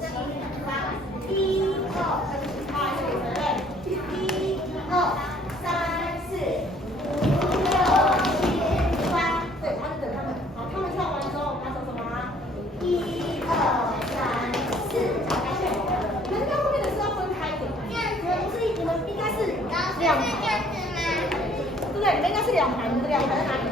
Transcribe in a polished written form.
7、8，1、2，开始准备，1、2、3、4、5、6、7、8，对，他就等他们，好，他们跳完之后，拿走什么啊？1、2、3、4，好，开始。你们跟后面的是要分开的，这样子不是，你们应该是2排，对不对？你们应该是2排，你们的2排在哪里？